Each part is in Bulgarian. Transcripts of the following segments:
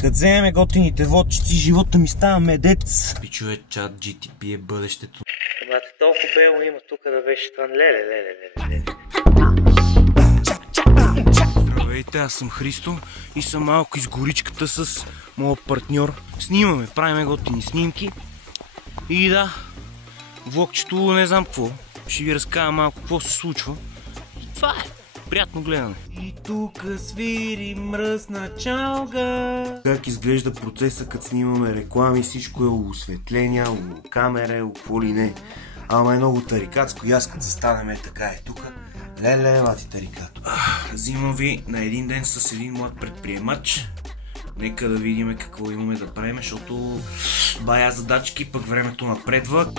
Като вземем готините водчици, живота ми става медец. Пичове, чат GTP е бъдещето. Мате, толкова бело има тук да беше това. Леле. Здравейте, аз съм Христо и съм малко из горичката с моят партньор. Снимаме, правиме готини снимки. И да, влогчето не знам какво. Ще ви разкажа малко какво се случва. И това е. Приятно гледане. И тук свири мръсна чалга. Как изглежда процеса, като снимаме реклами, всичко е осветление, камера, какво ли не. Ама е много тарикатско и аз като застанем така е тук. Леле, мати тарикато. Взимам ви на един ден с един млад предприемач. Нека да видим какво имаме да правим, защото бая задачки, пък времето напредва.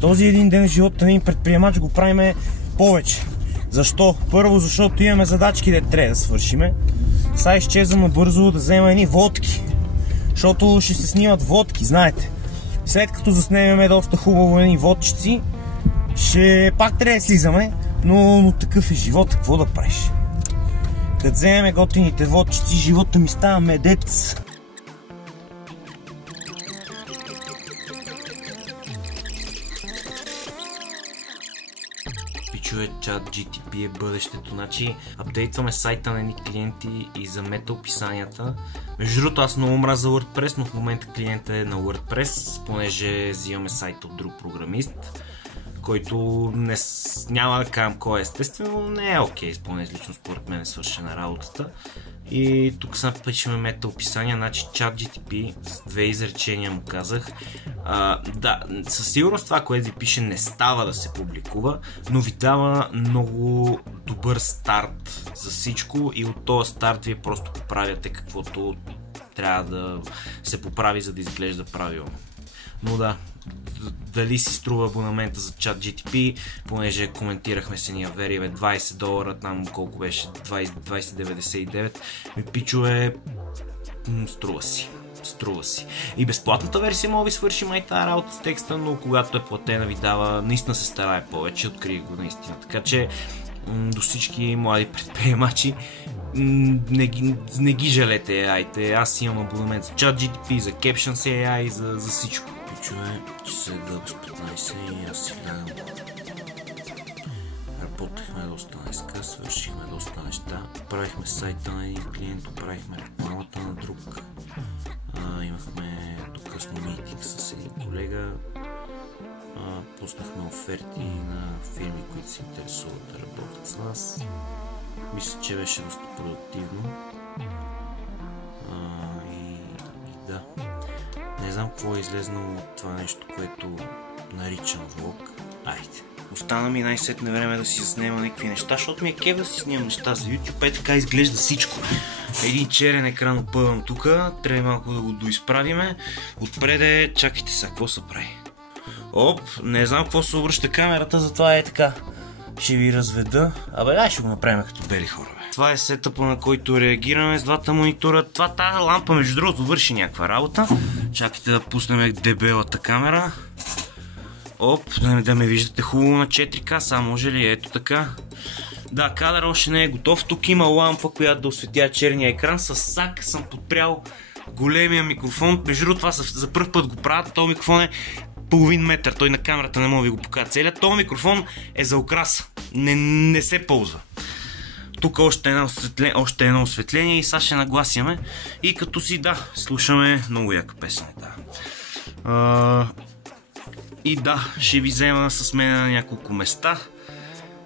Този един ден в живота на един предприемач го правиме повече. Защо? Първо, защото имаме задачки, де трябва да свършиме. Сега изчезваме бързо да вземем едни водки. Защото ще се снимат водки, знаете. След като заснемеме доста хубаво едни водчици, ще пак трябва да слизаме, но такъв е живот, какво да правиш? Като вземем готините водчици, живота ми става медец. Пичове, чат GTP е бъдещето. Значи, апдейтваме сайта на едни клиенти и за мета-описанията. Между другото, аз много мразя WordPress, но в момента клиентът е на WordPress, понеже взимаме сайт от друг програмист, който няма да кажам кой е, естествено, не е окей, понеже лично според мен е свършена работата. И тук съм пишеме мета описания, значи чат GTP с две изречения му казах. Да, със сигурност това, което ви пише, не става да се публикува, но ви дава много добър старт за всичко и от този старт вие просто поправяте каквото трябва да се поправи, за да изглежда правилно. Но да, дали си струва абонамента за чат GTP, понеже коментирахме се ния вери, $20, там колко беше, 20,99, ми пичове, струва си. И безплатната версия може да ви свърши май тази работа с текста, но когато е платена ви дава, наистина се старае повече, открих го наистина. Така че до всички млади предприемачи, не ги жалете AI-те, аз имам абонамент за чат GTP, за Captions AI, за всичко. Пичове, че се дълго с 15 и аз си гледам. Работехме доста днеска, свършихме доста неща. Правихме сайта на един клиент, правихме рекламата на друг. Имахме до късно митинг с един колега. Пуснахме оферти на фирми, които се интересуват да работят с нас. Мисля, че беше доста продуктивно. Да. Не знам какво е излезнало от това нещо, което наричам влог. Айде. Остана ми най-сетне време да си заснема някакви неща, защото ми е кеф да си снимам неща за YouTube. Така изглежда всичко. Един черен екран опъвам тук, трябва малко да го доизправиме. Отпреде, чакайте сега, какво се прави? Оп, не знам какво се обръща камерата, затова е така. Ще ви разведа. Дай ще го направим като бели хора. Това е сетъпа, на който реагираме с двата монитора. Тази лампа, между другото, върши някаква работа. Чакайте да пуснем дебелата камера. Оп, да ме виждате хубаво на 4К, само може ли? Ето така. Да, кадър още не е готов. Тук има лампа, която да осветя черния екран. С сак съм подпрял големия микрофон. Между другото, това за първ път го правят. Този микрофон е половин метър. Той на камерата не мога да ви го покажа целият. Този микрофон е за украса. Не се ползва. Тук още едно осветление и сега ще нагласяме. И като си, да, слушаме много яка песен. Да. И да, ще ви взема с мен на няколко места.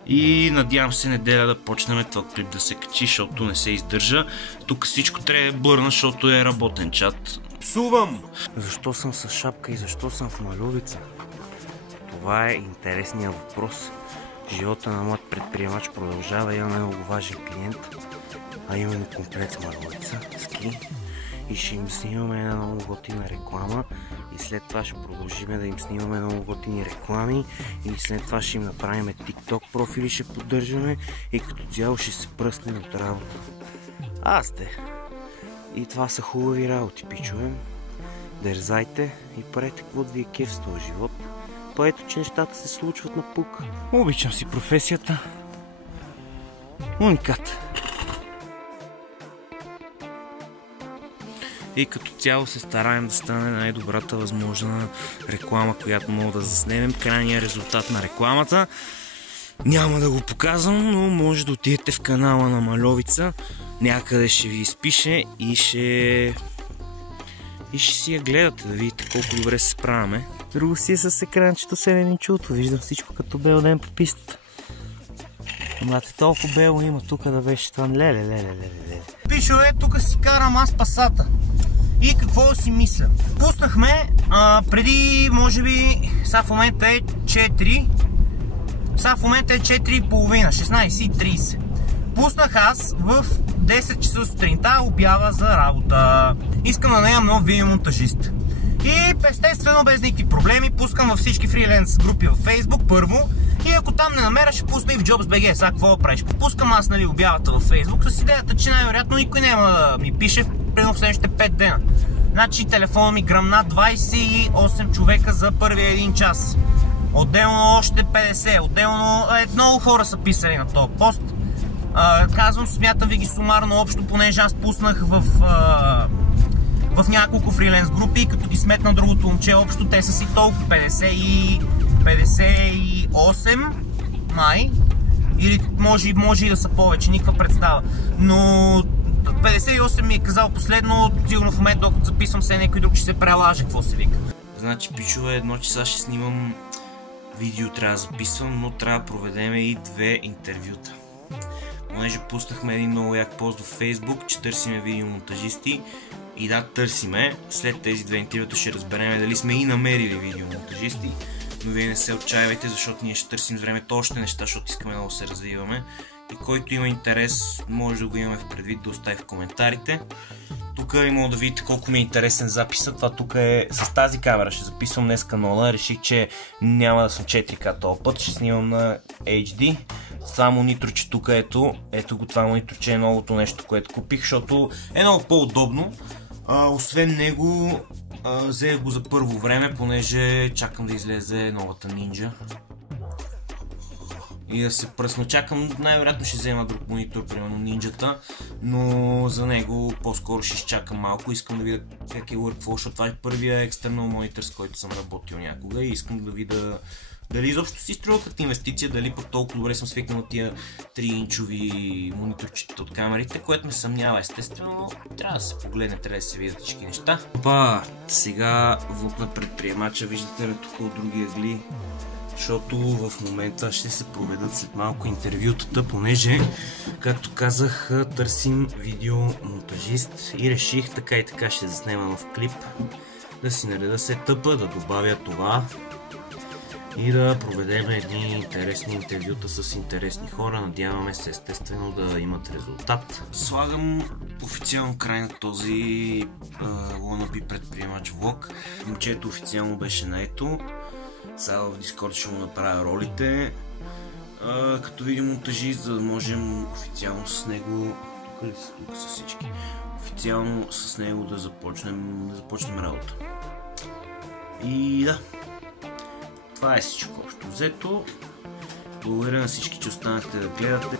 И надявам се неделя да почнем това клип да се качи, защото не се издържа. Тук всичко трябва да бърна, защото е работен чат. Псувам! Защо съм с шапка и защо съм в малювица? Това е интересният въпрос. Живота на млад предприемач продължава. Имаме много важен клиент, а именно комплект с малювица, ски. И ще им снимаме една много готина реклама и след това ще продължим да им снимаме много готини реклами и след това ще им направим TikTok профили, ще поддържаме и като цяло ще се пръснем от работа. И това са хубави работи, пичове. Дързайте и правете каквото ви е кеф с този живот. Па ето, че нещата се случват на пук. Обичам си професията. Уникат. и като цяло се стараем да стане най-добрата възможна реклама, която мога да заснемем. Крайният резултат на рекламата няма да го показвам, но може да отидете в канала на Мальовица, някъде ще ви изпише и ще си я гледате, да видите колко добре се справяме. Друго си е с екранчето 7-инчовото, виждам всичко като бел ден по пистата. Мате, толкова бело има тук да беше това. Леле. Пишове, тук си карам аз пасата. И какво да си мисля? Пуснахме преди, може би, сега в момента е 4. Сега в момента е 4:30, 16:30. Пуснах аз в 10 часа сутринта обява за работа. Искам да наемам нов видеомонтажист. И естествено без никакви проблеми пускам във всички фриленс групи във Facebook първо. И ако там не намеря, ще пусна и в JobsBG. Сега какво да правиш? Пускам аз, нали, обявата във Facebook с идеята, че най-вероятно никой няма да ми пише в следващите 5 дена. Значи телефона ми гръмна 28 човека за първия 1 час. Отделно още 50. Отделно много хора са писали на този пост. Казвам, смятам ви ги сумарно общо, понеже аз пуснах в няколко фриленс групи, като ги сметна другото момче общо, те са си толкова 58 май, или може и да са повече, никаква представа, но 58 ми е казал последно, сигурно в момента, докато записвам се, някой друг ще се прелаже, какво се вика. Значи, пичове, 1 часа ще снимам видео, трябва да записвам, но трябва да проведем и 2 интервюта. Понеже пуснахме един много як пост в Facebook, че търсиме видеомонтажисти. И да, търсиме. След тези 2 интервюта ще разберем дали сме и намерили видеомонтажисти. Но вие не се отчаивайте, защото ние ще търсим с времето още неща, защото искаме много да се развиваме. И който има интерес, може да го имаме в предвид, да остави в коментарите. Тук мога да видите колко ми е интересен записът. Това тук е с тази камера. Ще записвам днес канала. Реших, че няма да съм 4K този път. Ще снимам на HD. С това мониторче тук ето го, това мониторче е новото нещо, което купих, защото е много по-удобно. Освен него, взех го за първо време, понеже чакам да излезе новата Ninja. И да се пръсна. Чакам, най-вероятно ще взема друг монитор, примерно Ninja-та, но за него по-скоро ще изчакам малко. Искам да видя как е workflow, защото това е първия екстернал монитор, с който съм работил някога и искам да видя дали изобщо си струва като инвестиция, дали пък толкова добре съм свикнал на тия 3-инчови мониторчета от камерите, което ме съмнява естествено. Трябва да се погледне, трябва да се видят всички неща. Опа, сега влог на предприемача, виждате ме тук от други ъгли, защото в момента ще се проведат след малко интервютата, понеже, както казах, търсим видеомонтажист и реших така и така ще заснема нов клип, да си нареда сетъпа, да добавя това и да проведем едни интересни интервюта с интересни хора. Надяваме се естествено да имат резултат. Слагам официално край на този wannabe предприемач влог. Момчето официално беше наето. Сега в Discord ще му направя ролите като видеомонтажист, за да можем официално с него, тук са всички, официално с него да започнем работа. И да, това е всичко общо взето. Благодаря на всички, че останахте да гледате.